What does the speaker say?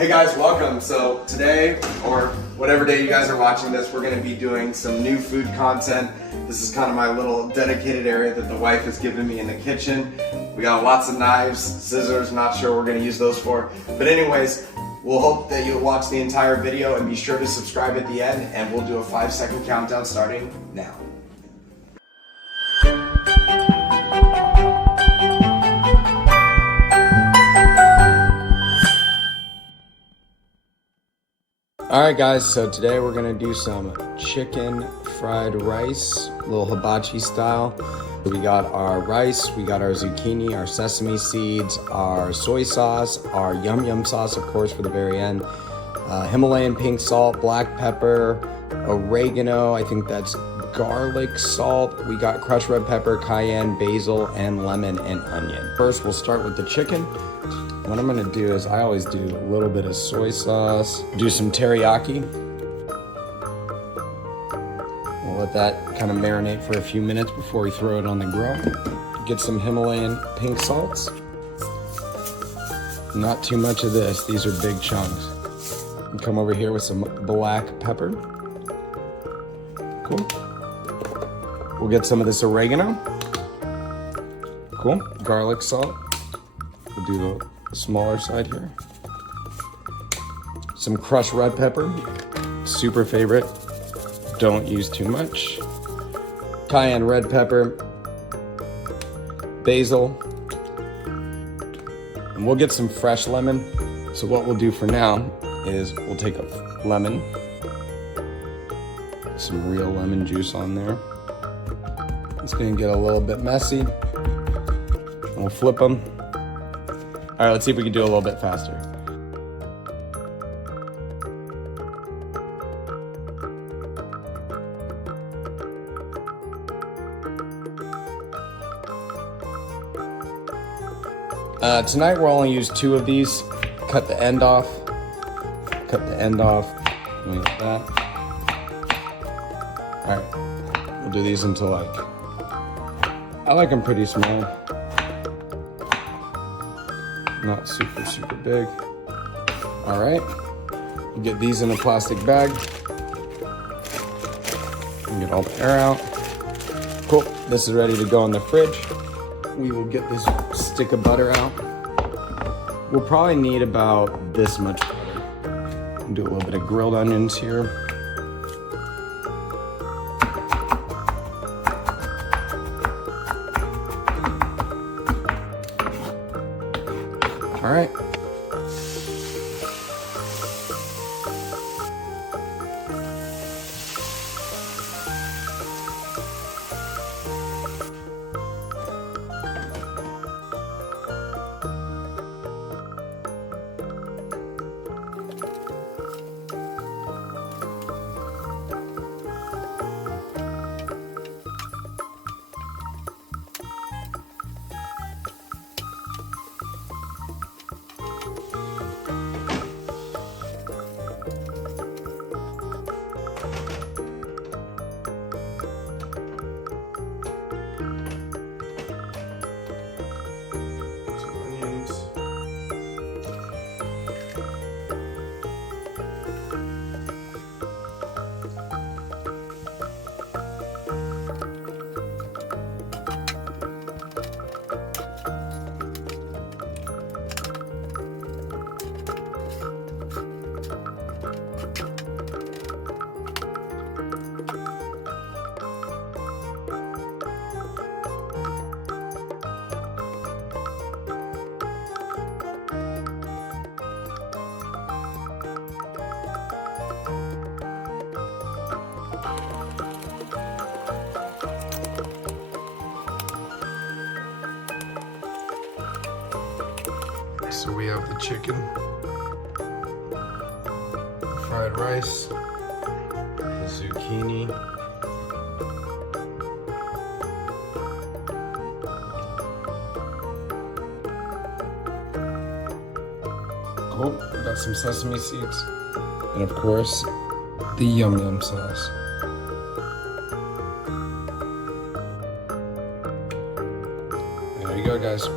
Hey guys, welcome. So today, or whatever day you guys are watching this, we're going to be doing some new food content. This is kind of my little dedicated area that the wife has given me in the kitchen. We got lots of knives, scissors, not sure what we're going to use those for. But anyways, we'll hope that you'll watch the entire video and be sure to subscribe at the end, and we'll do a 5-second countdown starting now. Alright guys, so today we're going to do some chicken fried rice, a little hibachi style. We got our rice, we got our zucchini, our sesame seeds, our soy sauce, our yum yum sauce of course for the very end, Himalayan pink salt, black pepper, oregano, I think that's garlic salt. We got crushed red pepper, cayenne, basil, and lemon and onion. First we'll start with the chicken. What I'm gonna do is I always do a little bit of soy sauce, do some teriyaki. We'll let that kind of marinate for a few minutes before we throw it on the grill. Get some Himalayan pink salts. Not too much of this, these are big chunks. And come over here with some black pepper. Cool. We'll get some of this oregano. Cool, garlic salt. We'll do the smaller side here. Some crushed red pepper, super favorite. Don't use too much. Cayenne red pepper, basil, and we'll get some fresh lemon. So what we'll do for now is we'll take a lemon, some real lemon juice on there. It's gonna get a little bit messy. And we'll flip them. All right, let's see if we can do it a little bit faster. Tonight we'll only use 2 of these. Cut the end off. Cut the end off. Like that. All right, we'll do these until I like them pretty small. Not super big. All right, we'll get these in a plastic bag and get all the air out. Cool, this is ready to go in the fridge. We will get this stick of butter out. We'll probably need about this much butter. Do a little bit of grilled onions here. All right. So we have the chicken, fried rice, the zucchini, cool, we got some sesame seeds, and of course, the yum yum sauce. There you go guys.